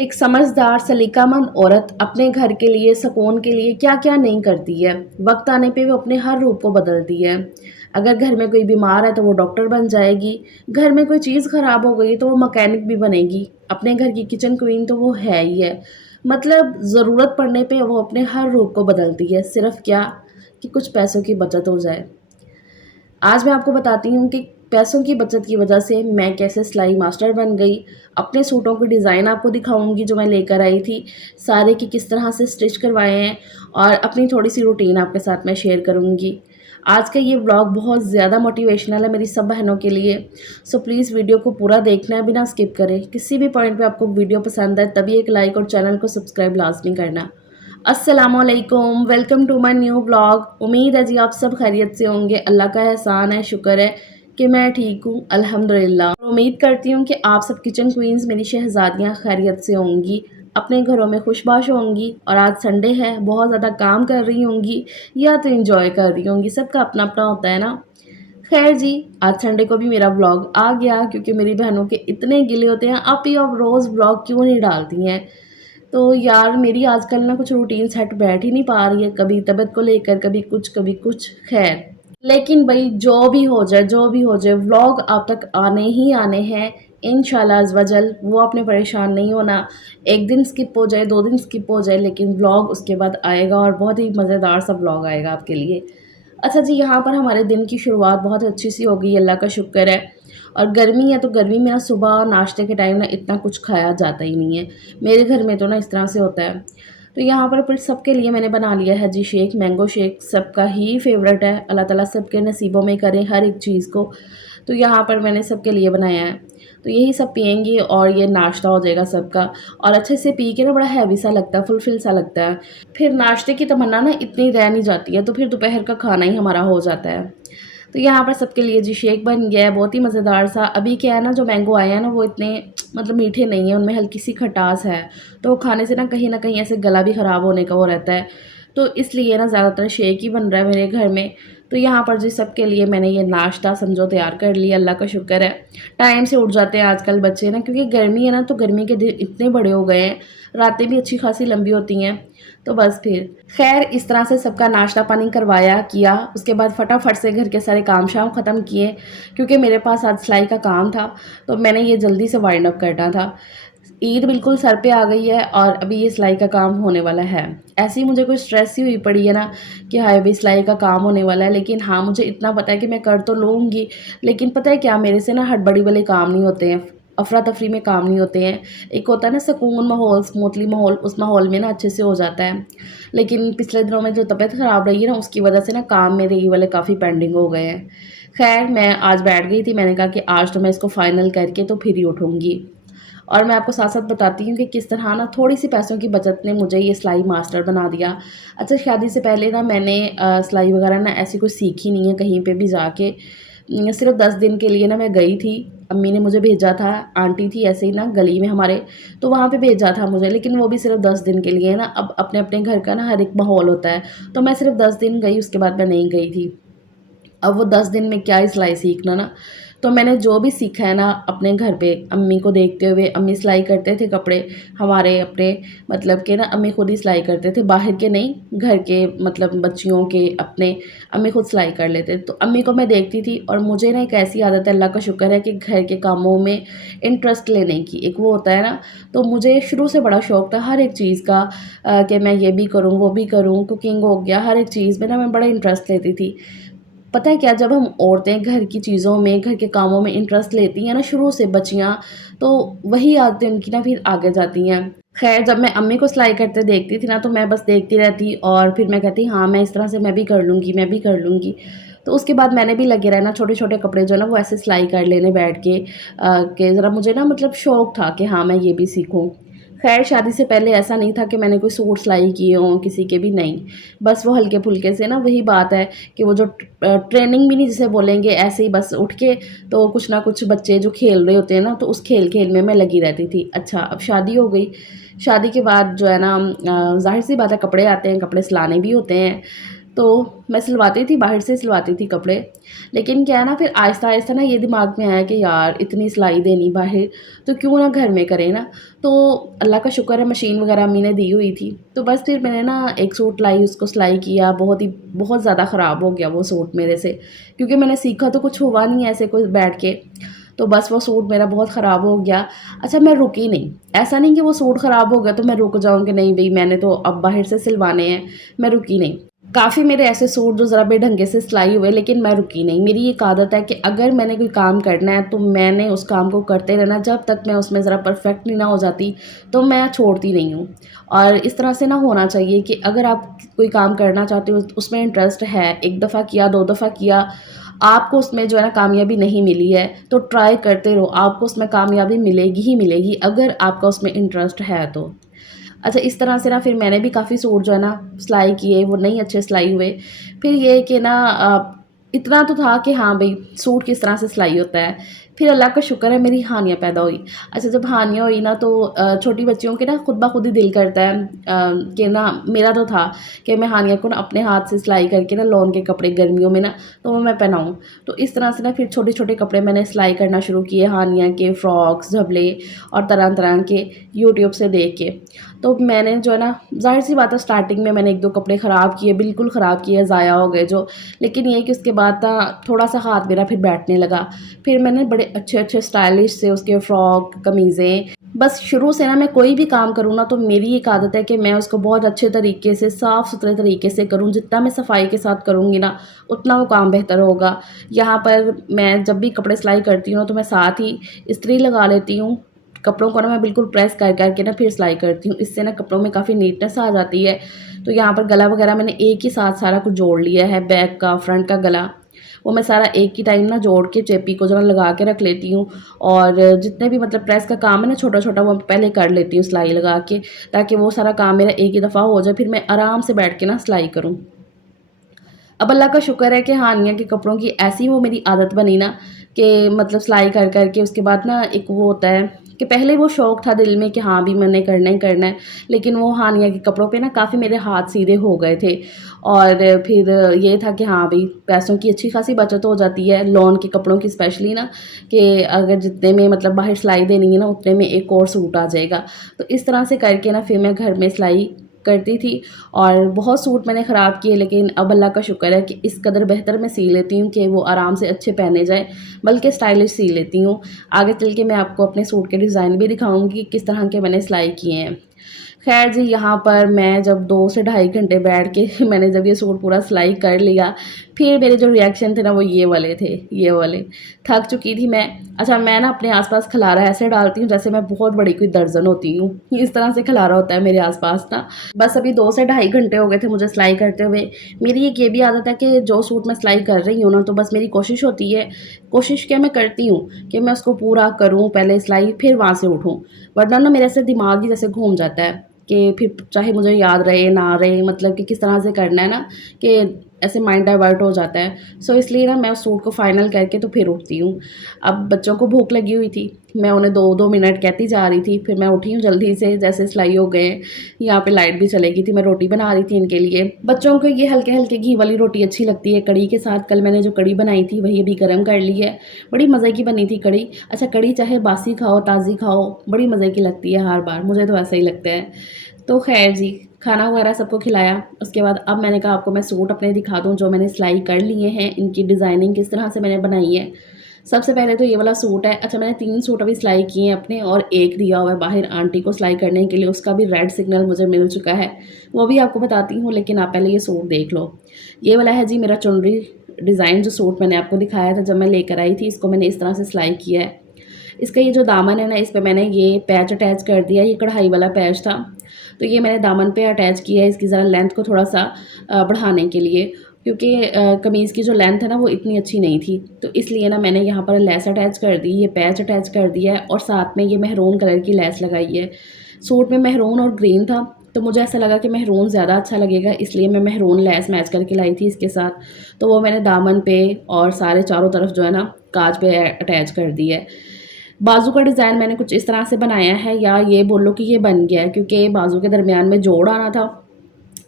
एक समझदार सलीकामंद औरत अपने घर के लिए सुकून के लिए क्या क्या नहीं करती है। वक्त आने पे वो अपने हर रूप को बदलती है। अगर घर में कोई बीमार है तो वो डॉक्टर बन जाएगी। घर में कोई चीज़ ख़राब हो गई तो वो मकैनिक भी बनेगी। अपने घर की किचन क्वीन तो वो है ही है। मतलब ज़रूरत पड़ने पे वो अपने हर रूप को बदलती है, सिर्फ क्या कि कुछ पैसों की बचत हो जाए। आज मैं आपको बताती हूँ कि पैसों की बचत की वजह से मैं कैसे सिलाई मास्टर बन गई। अपने सूटों के डिज़ाइन आपको दिखाऊँगी जो मैं लेकर आई थी, सारे की किस तरह से स्टिच करवाए हैं और अपनी थोड़ी-सी रूटीन आपके साथ मैं शेयर करूँगी। आज का ये व्लॉग बहुत ज़्यादा मोटिवेशनल है मेरी सब बहनों के लिए। सो प्लीज़ वीडियो को पूरा देखना है बिना स्किप करे। किसी भी पॉइंट पे आपको वीडियो पसंद है तभी एक लाइक और चैनल को सब्सक्राइब लाज़मी करना। अस्सलामुअलैकुम, welcome to my new vlog. उम्मीद है जी आप सब खैरियत से होंगे। अल्लाह का एहसान है, शुक्र है कि मैं ठीक हूँ अल्हम्दुलिल्लाह। उम्मीद करती हूँ कि आप सब किचन क्वींस मेरी शहज़ादियाँ खैरियत से होंगी, अपने घरों में खुशबाश होंगी और आज संडे है, बहुत ज़्यादा काम कर रही होंगी या तो एंजॉय कर रही होंगी। सबका अपना अपना होता है ना। खैर जी, आज संडे को भी मेरा व्लॉग आ गया क्योंकि मेरी बहनों के इतने गिले होते हैं, आप ही अब रोज़ व्लॉग क्यों नहीं डालती हैं। तो यार मेरी आजकल ना कुछ रूटीन सेट बैठ ही नहीं पा रही है, कभी तबीयत को लेकर कभी कुछ खैर। लेकिन भई जो भी हो जाए व्लॉग आप तक आने ही आने हैं इंशाल्लाह अज़ वजल। वो आपने परेशान नहीं होना। 1 दिन स्किप हो जाए, 2 दिन स्किप हो जाए लेकिन व्लॉग उसके बाद आएगा और बहुत ही मज़ेदार सा व्लॉग आएगा आपके लिए। अच्छा जी, यहाँ पर हमारे दिन की शुरुआत बहुत अच्छी सी हो गई, अल्लाह का शुक्र है। और गर्मी है तो गर्मी में ना सुबह नाश्ते के टाइम ना इतना कुछ खाया जाता ही नहीं है। मेरे घर में तो ना इस तरह से होता है। तो यहाँ पर फिर सबके लिए मैंने बना लिया है जी शेक, मैंगो शेक सबका ही फ़ेवरेट है। अल्लाह ताला सबके नसीबों में करे हर एक चीज़ को। तो यहाँ पर मैंने सबके लिए बनाया है। तो यही सब पिएँगे और ये नाश्ता हो जाएगा सबका। और अच्छे से पी के ना बड़ा हैवी सा लगता है, फुलफिल सा लगता है। फिर नाश्ते की तमन्ना ना इतनी रह नहीं जाती है, तो फिर दोपहर का खाना ही हमारा हो जाता है। तो यहाँ पर सबके लिए जी शेक बन गया है, बहुत ही मज़ेदार सा। अभी क्या है ना, जो मैंगो आए हैं ना वो इतने मतलब मीठे नहीं हैं, उनमें हल्की सी खटास है। तो वो खाने से ना कहीं ऐसे गला भी ख़राब होने का वो रहता है। तो इसलिए ना ज़्यादातर शेक ही बन रहा है मेरे घर में। तो यहाँ पर जी सबके लिए मैंने ये नाश्ता समझो तैयार कर लिया, अल्लाह का शुक्र है। टाइम से उठ जाते हैं आजकल बच्चे ना, क्योंकि गर्मी है ना तो गर्मी के दिन इतने बड़े हो गए हैं, रातें भी अच्छी खासी लंबी होती हैं। तो बस फिर खैर इस तरह से सबका नाश्ता पानी करवाया किया। उसके बाद फटाफट से घर के सारे काम शाम ख़त्म किए क्योंकि मेरे पास आज सिलाई का काम था, तो मैंने ये जल्दी से वाइंड अप करना था। ईद बिल्कुल सर पे आ गई है और अभी ये सिलाई का काम होने वाला है। ऐसे ही मुझे कोई स्ट्रेस ही हुई पड़ी है ना कि हाय अभी सिलाई का काम होने वाला है, लेकिन हाँ मुझे इतना पता है कि मैं कर तो लूँगी। लेकिन पता है क्या, मेरे से ना हड़बड़ी वाले काम नहीं होते हैं, अफरा तफरी में काम नहीं होते हैं। एक होता है ना सुकून माहौल, स्मूथली माहौल, उस माहौल में ना अच्छे से हो जाता है। लेकिन पिछले दिनों में जो तबीयत ख़राब रही है ना उसकी वजह से ना काम मेरे ये वाले काफ़ी पेंडिंग हो गए हैं। खैर मैं आज बैठ गई थी, मैंने कहा कि आज तो मैं इसको फाइनल करके तो फिर ही उठूँगी। और मैं आपको साथ-साथ बताती हूँ कि किस तरह ना थोड़ी-सी पैसों की बचत ने मुझे ये सिलाई मास्टर बना दिया। अच्छा, शादी से पहले ना मैंने सिलाई वगैरह ना ऐसी कुछ सीखी नहीं है कहीं पे भी जाके। सिर्फ़ 10 दिन के लिए ना मैं गई थी, अम्मी ने मुझे भेजा था, आंटी थी ऐसे ही ना गली में हमारे, तो वहाँ पे भेजा था मुझे, लेकिन वो भी सिर्फ़ 10 दिन के लिए ना। अब अपने-अपने घर का ना हर एक माहौल होता है, तो मैं सिर्फ़ 10 दिन गई, उसके बाद मैं नहीं गई थी। अब वो 10 दिन में क्या ही सिलाई सीखना ना। तो मैंने जो भी सीखा है ना अपने घर पे अम्मी को देखते हुए, अम्मी सिलाई करते थे कपड़े हमारे अपने, मतलब के ना अम्मी खुद ही सिलाई करते थे, बाहर के नहीं, घर के मतलब बच्चियों के अपने अम्मी खुद सिलाई कर लेते। तो अम्मी को मैं देखती थी और मुझे ना एक ऐसी आदत है, अल्लाह का शुक्र है, कि घर के कामों में इंटरेस्ट लेने की, एक वो होता है ना। तो मुझे शुरू से बड़ा शौक था हर एक चीज़ का, कि मैं ये भी करूँ, वो भी करूँ, कुकिंग हो गया, हर एक चीज़ में ना मैं बड़ा इंटरेस्ट लेती थी। पता है क्या, जब हम औरतें घर की चीज़ों में, घर के कामों में इंटरेस्ट लेती हैं ना शुरू से बच्चियाँ, तो वही आदतें उनकी ना फिर आगे जाती हैं। ख़ैर जब मैं अम्मी को सिलाई करते देखती थी ना तो मैं बस देखती रहती और फिर मैं कहती हाँ, मैं इस तरह से मैं भी कर लूँगी, मैं भी कर लूँगी। तो उसके बाद मैंने भी लगे रहना छोटे-छोटे कपड़े जो है ना वो ऐसे सिलाई कर लेने बैठ के, कि ज़रा मुझे ना मतलब शौक था कि हाँ, मैं ये भी सीखूँ। ख़ैर शादी से पहले ऐसा नहीं था कि मैंने कोई सूट सिलाई किए हों किसी के भी, नहीं। बस वो हल्के-फुल्के से ना वही बात है कि वो जो ट्रेनिंग भी नहीं जिसे बोलेंगे, ऐसे ही बस उठ के तो कुछ ना कुछ बच्चे जो खेल रहे होते हैं ना, तो उस खेल-खेल में मैं लगी रहती थी। अच्छा, अब शादी हो गई, शादी के बाद जो है ना ज़ाहिर-सी बात है कपड़े आते हैं, कपड़े सिलाने भी होते हैं। तो मैं सिलवाती थी, बाहर से सिलवाती थी कपड़े। लेकिन क्या है ना, फिर आहिस्ता-आहिस्ता ना ये दिमाग में आया कि यार इतनी सिलाई देनी बाहर, तो क्यों ना घर में करें ना। तो अल्लाह का शुक्र है मशीन वगैरह अम्मी ने दी हुई थी। तो बस फिर मैंने ना एक सूट लाई, उसको सिलाई किया, बहुत ज़्यादा ख़राब हो गया वो सूट मेरे से। क्योंकि मैंने सीखा तो कुछ हुआ नहीं ऐसे कुछ बैठ के। तो बस वो सूट मेरा बहुत ख़राब हो गया। अच्छा, मैं रुकी नहीं। ऐसा नहीं कि वो सूट ख़राब हो गया तो मैं रुक जाऊँ कि नहीं भई मैंने तो अब बाहर से सिलवाने हैं, मैं रुकी नहीं। काफ़ी मेरे ऐसे सूट जो ज़रा बेढंगे से सिलाई हुए, लेकिन मैं रुकी नहीं। मेरी एक आदत है कि अगर मैंने कोई काम करना है तो मैंने उस काम को करते रहना, जब तक मैं उसमें ज़रा परफेक्ट नहीं ना हो जाती तो मैं छोड़ती नहीं हूँ। और इस तरह से ना होना चाहिए कि अगर आप कोई काम करना चाहते हो, उसमें इंटरेस्ट है, 1 दफ़ा किया, 2 दफ़ा किया, आपको उसमें जो है ना कामयाबी नहीं मिली है, तो ट्राई करते रहो, आपको उसमें कामयाबी मिलेगी ही मिलेगी, अगर आपका उसमें इंटरेस्ट है तो। अच्छा, इस तरह से ना फिर मैंने भी काफ़ी सूट जो है ना सिलाई किए, वो नहीं अच्छे सिलाई हुए। फिर ये कि ना इतना तो था कि हाँ भई सूट किस तरह से सिलाई होता है। फिर अल्लाह का शुक्र है मेरी हानियाँ पैदा हुई। अच्छा, जब हानियाँ हुई ना तो छोटी बच्चियों के ना खुद ब खुद ही दिल करता है कि ना, मेरा तो था कि मैं हानिया को ना अपने हाथ से सिलाई करके ना लॉन के कपड़े गर्मियों में ना तो वो मैं पहनाऊँ। तो इस तरह से ना फिर छोटे-छोटे कपड़े मैंने सिलाई करना शुरू किए, हानिया के फ्रॉक्स, झबले और तरह-तरह के यूट्यूब से देख के। तो मैंने जो है ना, ज़ाहिर-सी बात है स्टार्टिंग में मैंने 1-2 कपड़े ख़राब किए, बिल्कुल ख़राब किए, ज़ाया हो गए जो। लेकिन ये है कि उसके बाद ना थोड़ा-सा हाथ मेरा फिर बैठने लगा। फिर मैंने बड़े अच्छे-अच्छे स्टाइलिश से उसके फ्रॉक, कमीज़ें, बस शुरू से ना मैं कोई भी काम करूँ ना तो मेरी एक आदत है कि मैं उसको बहुत अच्छे तरीके से, साफ़-सुथरे तरीके से करूँ। जितना मैं सफाई के साथ करूँगी ना, उतना वो काम बेहतर होगा। यहाँ पर मैं जब भी कपड़े सिलाई करती हूँ तो मैं साथ ही इस्त्री लगा लेती हूँ। कपड़ों को ना मैं बिल्कुल प्रेस कर के ना फिर सिलाई करती हूँ। इससे ना कपड़ों में काफ़ी नीटनेस आ जाती है। तो यहाँ पर गला वगैरह मैंने एक ही साथ सारा कुछ जोड़ लिया है, बैक का, फ्रंट का गला, वो मैं सारा एक ही टाइम ना जोड़ के चेपी को जो है लगा के रख लेती हूँ। और जितने भी मतलब प्रेस का काम है ना छोटा-छोटा, वो पहले कर लेती हूँ सिलाई लगा के, ताकि वो सारा काम मेरा एक ही दफ़ा हो जाए, फिर मैं आराम से बैठ के ना सिलाई करूँ। अब अल्लाह का शुक्र है कि हानिया के कपड़ों की ऐसी वो मेरी आदत बनी ना कि मतलब सिलाई कर के उसके बाद ना एक वो होता है कि पहले वो शौक़ था दिल में कि हाँ भी मैंने करना ही करना है। लेकिन वो हानिया के कपड़ों पे ना काफ़ी मेरे हाथ सीधे हो गए थे। और फिर ये था कि हाँ भई पैसों की अच्छी खासी बचत हो जाती है, लॉन के कपड़ों की स्पेशली ना, कि अगर जितने में मतलब बाहर सिलाई देनी है ना उतने में एक और सूट आ जाएगा। तो इस तरह से करके ना फिर मैं घर में सिलाई करती थी। और बहुत सूट मैंने ख़राब किए, लेकिन अब अल्लाह का शुक्र है कि इस कदर बेहतर मैं सी लेती हूँ कि वो आराम से अच्छे पहने जाएँ, बल्कि स्टाइलिश सी लेती हूँ। आगे चल के मैं आपको अपने सूट के डिज़ाइन भी दिखाऊँगी कि किस तरह के मैंने सिलाई किए हैं। ख़ैर जी, यहाँ पर मैं जब 2 से ढाई घंटे बैठ के मैंने जब ये सूट पूरा सिलाई कर लिया, फिर मेरे जो रिएक्शन थे ना वो ये वाले थे, ये वाले। थक चुकी थी मैं। अच्छा, मैं ना अपने आस-पास खलारा ऐसे डालती हूँ जैसे मैं बहुत बड़ी कोई दर्जन होती हूँ। इस तरह से खलारा होता है मेरे आस-पास ना। बस अभी 2 से ढाई घंटे हो गए थे मुझे सिलाई करते हुए। मेरी एक ये भी आदत है कि जो सूट मैं सिलाई कर रही हूँ ना, तो बस मेरी कोशिश होती है, कोशिश क्या मैं करती हूँ कि मैं उसको पूरा करूँ, पहले सिलाई फिर वहाँ से उठूँ। वरना ना मेरे ऐसे दिमाग ही जैसे घूम जाता है कि फिर चाहे मुझे याद रहे ना रहे, मतलब कि किस तरह से करना है ना, कि ऐसे माइंड डाइवर्ट हो जाता है। सो इसलिए ना मैं उस सूट को फाइनल करके तो फिर उठती हूँ। अब बच्चों को भूख लगी हुई थी, मैं उन्हें 2-2 मिनट कहती जा रही थी, फिर मैं उठी हूँ जल्दी से, जैसे सिलाई हो गए। यहाँ पे लाइट भी चली गई थी, मैं रोटी बना रही थी इनके लिए। बच्चों को ये हल्के-हल्के घी वाली रोटी अच्छी लगती है कढ़ी के साथ। कल मैंने जो कढ़ी बनाई थी वही अभी गरम कर ली है, बड़ी मज़े की बनी थी कढ़ी। अच्छा, कढ़ी चाहे बासी खाओ, ताज़ी खाओ, बड़ी मज़े की लगती है हर बार, मुझे तो ऐसा ही लगता है। तो ख़ैर जी, खाना वगैरह सबको खिलाया। उसके बाद अब मैंने कहा आपको मैं सूट अपने दिखा दूँ जो मैंने सिलाई कर लिए हैं, इनकी डिज़ाइनिंग किस तरह से मैंने बनाई है। सबसे पहले तो ये वाला सूट है। अच्छा, मैंने 3 सूट अभी सिलाई किए हैं अपने, और एक दिया हुआ है बाहर आंटी को सिलाई करने के लिए, उसका भी रेड सिग्नल मुझे मिल चुका है। वो भी आपको बताती हूँ, लेकिन आप पहले ये सूट देख लो। ये वाला है जी मेरा चुनरी डिज़ाइन, जो सूट मैंने आपको दिखाया था जब मैं लेकर आई थी, इसको मैंने इस तरह से सिलाई किया है। इसका ये जो दामन है ना, इस पे मैंने ये पैच अटैच कर दिया, ये कढ़ाई वाला पैच था, तो ये मैंने दामन पे अटैच किया है इसकी ज़रा लेंथ को थोड़ा-सा बढ़ाने के लिए, क्योंकि कमीज़ की जो लेंथ है ना वो इतनी अच्छी नहीं थी, तो इसलिए ना मैंने यहाँ पर लेस अटैच कर दी, ये पैच अटैच कर दिया है, और साथ में ये मेहरून कलर की लेस लगाई है। सूट में मेहरून और ग्रीन था, तो मुझे ऐसा लगा कि मेहरून ज़्यादा अच्छा लगेगा, इसलिए मैं मेहरून लेस मैच करके लाई थी इसके साथ। तो वो मैंने दामन पे और सारे चारों तरफ जो है ना काज पे अटैच कर दी है। बाजू का डिज़ाइन मैंने कुछ इस तरह से बनाया है, या ये बोलो कि ये बन गया है, क्योंकि बाजू के दरमियान में जोड़ आना था,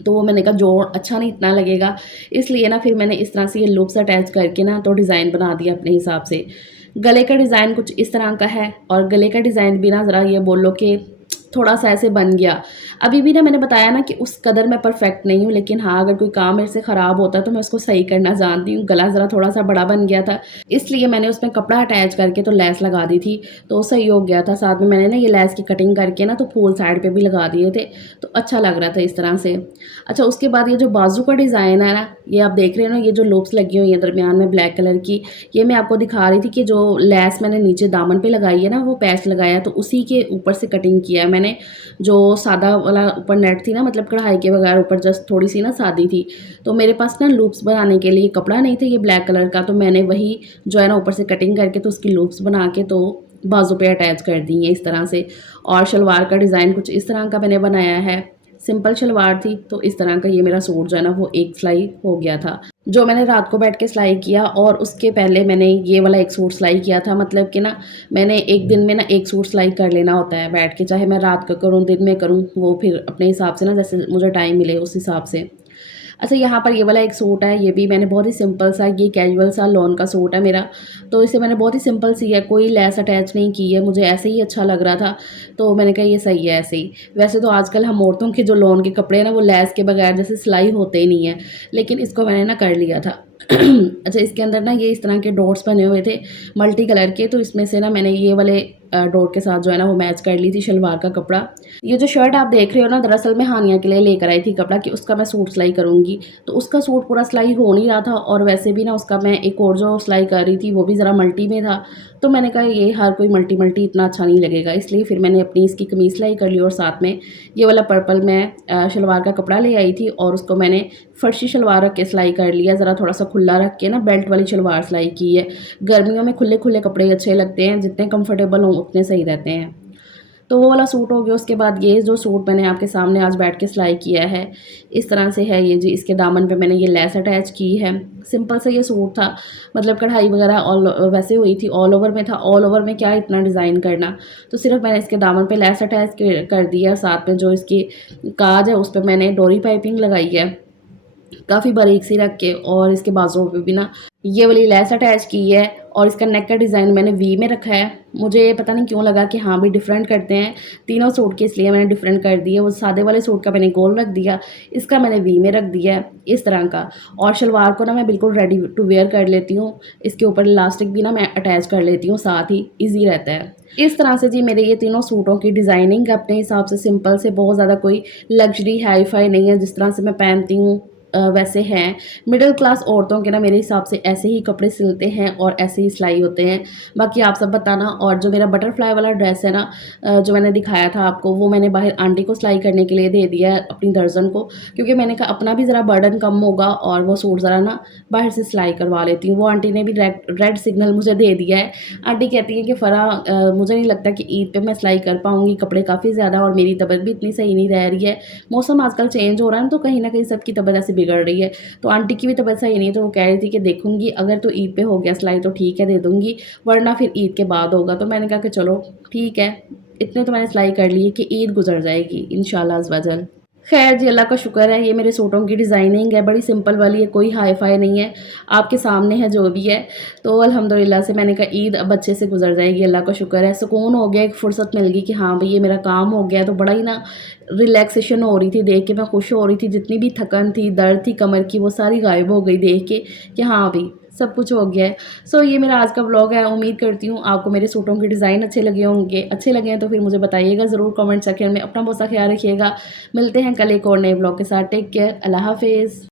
तो वो मैंने कहा जोड़ अच्छा नहीं इतना लगेगा, इसलिए ना फिर मैंने इस तरह से ये लूप्स अटैच करके ना तो डिज़ाइन बना दिया अपने हिसाब से। गले का डिज़ाइन कुछ इस तरह का है और गले का डिज़ाइन भी ना ज़रा ये बोलो कि थोड़ा-सा ऐसे बन गया। अभी भी ना मैंने बताया ना कि उस कदर मैं परफ़ेक्ट नहीं हूँ, लेकिन हाँ, अगर कोई काम मेरे से ख़राब होता है तो मैं उसको सही करना जानती हूँ। गला ज़रा थोड़ा-सा बड़ा बन गया था, इसलिए मैंने उसमें कपड़ा अटैच करके तो लेस लगा दी थी, तो सही हो गया था। साथ में मैंने ना ये लेस की कटिंग करके ना तो फूल साइड पे भी लगा दिए थे, तो अच्छा लग रहा था इस तरह से। अच्छा, उसके बाद ये जो बाजू का डिज़ाइन है ना, ये आप देख रहे हो ना, ये जो लूप्स लगी हुई हैं दरमियान में ब्लैक कलर की, ये मैं आपको दिखा रही थी कि जो लेस मैंने नीचे दामन पे लगाई है ना, वो पैच लगाया तो उसी के ऊपर से कटिंग किया है मैंने। जो सादा वाला ऊपर नेट थी ना, मतलब कढ़ाई के बगैर ऊपर जस्ट थोड़ी-सी ना सादी थी, तो मेरे पास ना लूप्स बनाने के लिए कपड़ा नहीं था ये ब्लैक कलर का, तो मैंने वही जो है ना ऊपर से कटिंग करके तो उसकी लूप्स बना के तो बाजू पे अटैच कर दी हैं इस तरह से। और शलवार का डिज़ाइन कुछ इस तरह का मैंने बनाया है। सिंपल शलवार थी, तो इस तरह का ये मेरा सूट जो है ना वो एक सिलाई हो गया था। जो मैंने रात को बैठ के सिलाई किया और उसके पहले मैंने ये वाला एक सूट सिलाई किया था, मतलब कि ना मैंने एक दिन में ना एक सूट सिलाई कर लेना होता है बैठ के, चाहे मैं रात को करूँ, दिन में करूँ, वो फिर अपने हिसाब से ना जैसे मुझे टाइम मिले उस हिसाब से। अच्छा, यहाँ पर ये वाला एक सूट है, ये भी मैंने बहुत ही सिंपल सा, ये कैजुअल सा लॉन का सूट है मेरा, तो इसे मैंने बहुत ही सिंपल सिया है, कोई लेस अटैच नहीं की है, मुझे ऐसे ही अच्छा लग रहा था, तो मैंने कहा ये सही है ऐसे ही। वैसे तो आजकल हम औरतों के जो लॉन के कपड़े हैं ना, वो लेस के बगैर जैसे सिलाई होते ही नहीं है, लेकिन इसको मैंने ना कर लिया था। अच्छा, इसके अंदर ना ये इस तरह के डॉट्स बने हुए थे मल्टी कलर के, तो इसमें से ना मैंने ये वाले डॉट के साथ जो है ना वो मैच कर ली थी शलवार का कपड़ा। ये जो शर्ट आप देख रहे हो ना, दरअसल मैं हानिया के लिए लेकर आई थी कपड़ा कि उसका मैं सूट सिलाई करूँगी, तो उसका सूट पूरा सिलाई हो नहीं रहा था और वैसे भी ना उसका मैं एक और जो सिलाई कर रही थी वो भी ज़रा मल्टी में था, तो मैंने कहा ये हर कोई मल्टी मल्टी इतना अच्छा नहीं लगेगा, इसलिए फिर मैंने अपनी इसकी कमीज़ सिलाई कर ली और साथ में ये वाला पर्पल मैं शलवार का कपड़ा ले आई थी और उसको मैंने फर्शी शलवार रख के सिलाई कर लिया, ज़रा थोड़ा-सा खुला रख के ना बेल्ट वाली शलवार सिलाई की है। गर्मियों में खुले-खुले कपड़े अच्छे लगते हैं, जितने कंफर्टेबल हों उतने सही रहते हैं। तो वो वाला सूट हो गया, उसके बाद ये जो सूट मैंने आपके सामने आज बैठ के सिलाई किया है, इस तरह से है ये जी, इसके दामन पे मैंने ये लेस अटैच की है। सिंपल सा ये सूट था, मतलब कढ़ाई वगैरह ऑल वैसे हुई थी, ऑल ओवर में था, ऑल ओवर में क्या इतना डिज़ाइन करना, तो सिर्फ मैंने इसके दामन पे लेस अटैच कर दिया, साथ में जो इसकी काज है उस पे मैंने डोरी पाइपिंग लगाई है। काफ़ी बारीक सी रख के और इसके बाजुओं पे भी ना ये वाली लेस अटैच की है और इसका नेक का डिज़ाइन मैंने वी में रखा है। मुझे पता नहीं क्यों लगा कि हाँ, भी डिफरेंट करते हैं तीनों सूट के, इसलिए मैंने डिफरेंट कर दिया। वो सादे वाले सूट का मैंने गोल रख दिया, इसका मैंने वी में रख दिया है इस तरह का। और शलवार को ना मैं बिल्कुल रेडी टू वेयर कर लेती हूँ, इसके ऊपर इलास्टिक भी ना मैं अटैच कर लेती हूँ, साथ ही ईज़ी रहता है। इस तरह से जी मेरे ये तीनों सूटों की डिज़ाइनिंग अपने हिसाब से सिंपल से, बहुत ज़्यादा कोई लग्जरी हाई-फाई नहीं है, जिस तरह से मैं पहनती हूँ वैसे हैं। मिडल क्लास औरतों के ना मेरे हिसाब से ऐसे ही कपड़े सिलते हैं और ऐसे ही सिलाई होते हैं। बाकी आप सब बताना। और जो मेरा बटरफ्लाई वाला ड्रेस है ना, जो मैंने दिखाया था आपको, वो मैंने बाहर आंटी को सिलाई करने के लिए दे दिया है, अपनी दर्जन को, क्योंकि मैंने कहा अपना भी ज़रा बर्डन कम होगा और वो सूट ज़रा ना बाहर से सिलाई करवा लेती हूँ। वो आंटी ने भी रेड सिग्नल मुझे दे दिया है। आंटी कहती हैं कि फ़रा मुझे नहीं लगता कि ईद पे मैं सिलाई कर पाऊँगी, कपड़े काफ़ी ज़्यादा और मेरी तबीयत भी इतनी सही नहीं रह रही है। मौसम आजकल चेंज हो रहा है ना, तो कहीं न कहीं सबकी तबीयत ऐसे बिगड़ रही है। तो आंटी की भी तबीयत सही नहीं है, तो वो कह रही थी कि देखूँगी, अगर तो ईद पे हो गया सिलाई तो ठीक है दे दूँगी, वरना फिर ईद के बाद होगा। तो मैंने कहा कि चलो ठीक है, इतने तो मैंने सिलाई कर ली है कि ईद गुज़र जाएगी इंशाल्लाह अज़ वजल। ख़ैर जी, अल्लाह का शुक्र है, ये मेरे सूटों की डिज़ाइनिंग है, बड़ी सिंपल वाली है, कोई हाई-फ़ाई नहीं है, आपके सामने है जो भी है। तो अल्हम्दुलिल्लाह से मैंने कहा ईद अब अच्छे से गुज़र जाएगी, अल्लाह का शुक्र है। सुकून हो गया, एक फ़ुर्सत मिल गई कि हाँ भई ये मेरा काम हो गया, तो बड़ा ही ना रिलैक्सेशन हो रही थी देख के, मैं खुश हो रही थी। जितनी भी थकन थी, दर्द थी कमर की, वो सारी गायब हो गई देख के कि हाँ भई सब कुछ हो गया है। सो ये मेरा आज का व्लॉग है। उम्मीद करती हूँ आपको मेरे सूटों के डिज़ाइन अच्छे लगे होंगे। अच्छे लगे हैं तो फिर मुझे बताइएगा ज़रूर कमेंट सेक्शन में। अपना बहुत सा ख्याल रखिएगा। मिलते हैं कल एक और नए व्लॉग के साथ। Take care. अल्लाह हाफ़िज़।